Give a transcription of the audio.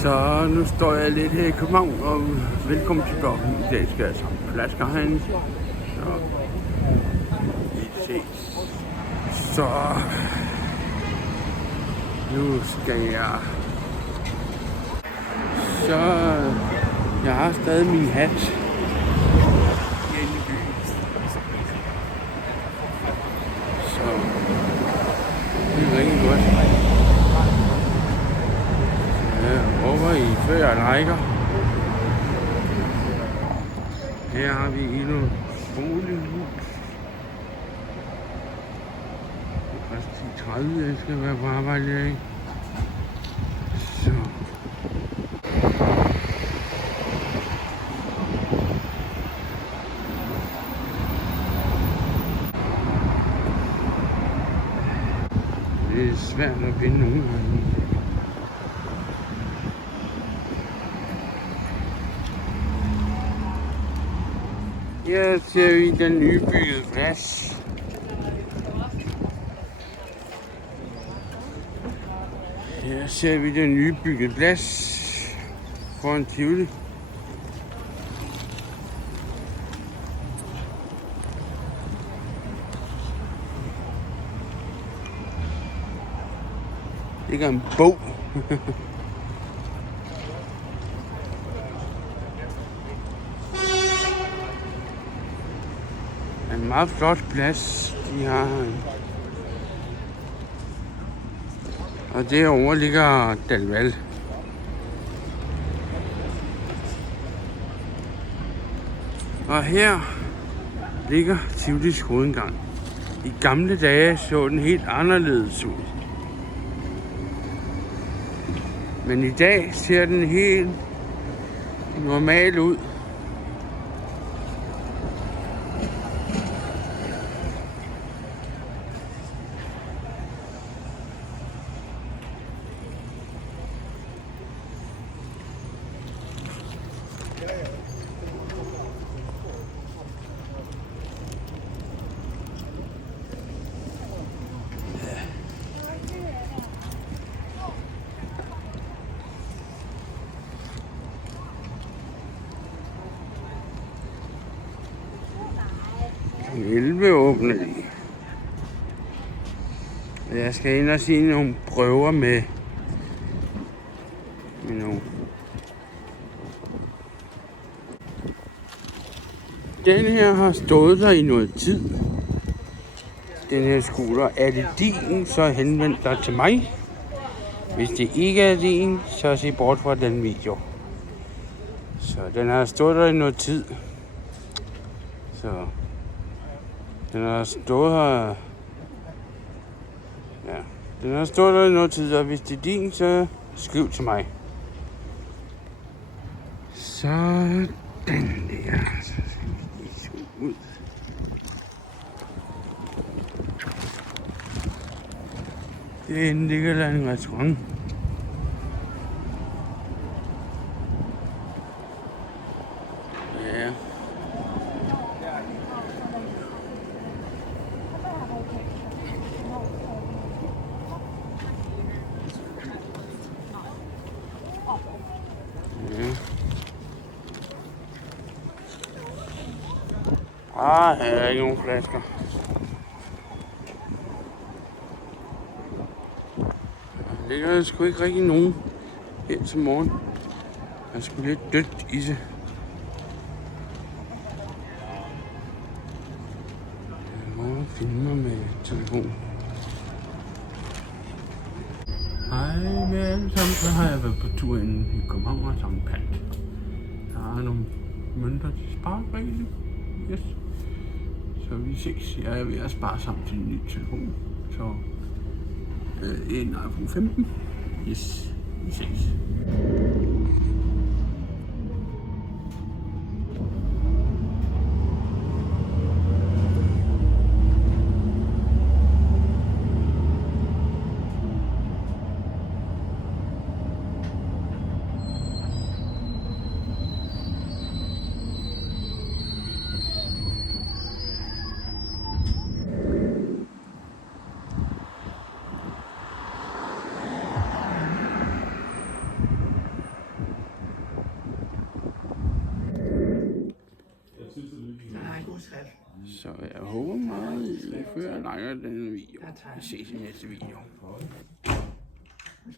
Så nu står jeg lidt her i København, og velkommen til blokken. I dag skal jeg samle flasker herinde. Så vi ses. Så nu skal jeg... Så jeg har stadig min hat inde i byen. Så det er rigtig godt. Jeg håber I før liker. Her har vi endnu et bolighus. Det er først 10:30, jeg skal være på arbejde i dag. Så. Det er svært at finde nogen gange. Her ser vi den nybyggede plads. Her ser vi den nybyggede plads foran Tivoli. Det ligger en bog. En meget flot plads, de har her. Og derovre ligger Dalval. Og her ligger Tivolis hovedindgang. I gamle dage så den helt anderledes ud. Men i dag ser den helt normal ud. Kl. 11 åbner de. Jeg skal ind og se nogle prøver med nogle. Den her har stået der i noget tid. Den her scooter. Er det din, så henvend dig til mig. Hvis det ikke er din, så se bort fra den video. Så den har stået der i noget tid. Så den har stået her. Ja, den har stået der i noget tid, og hvis det er din, så skriv til mig. Så den der. Så skal vi lige zoome ud. Den ligger der en restaurant. Ja. Her er ikke nogen flasker. Der ligger sgu ikke rigtig nogen her til morgen. Der er sgu lidt dødt i sig. Jeg må filme med telefon. Hej med alle sammen, så har jeg været på tur inde i København og samlet pant. Der er nogle mønter til sparebrækket. Yes. Så vi ses. Jeg er ved at spare sammen til en ny telefon. Så en iPhone 15. Yes, vi ses. Så jeg håber meget, I fører liker denne video. Vi ses i næste video.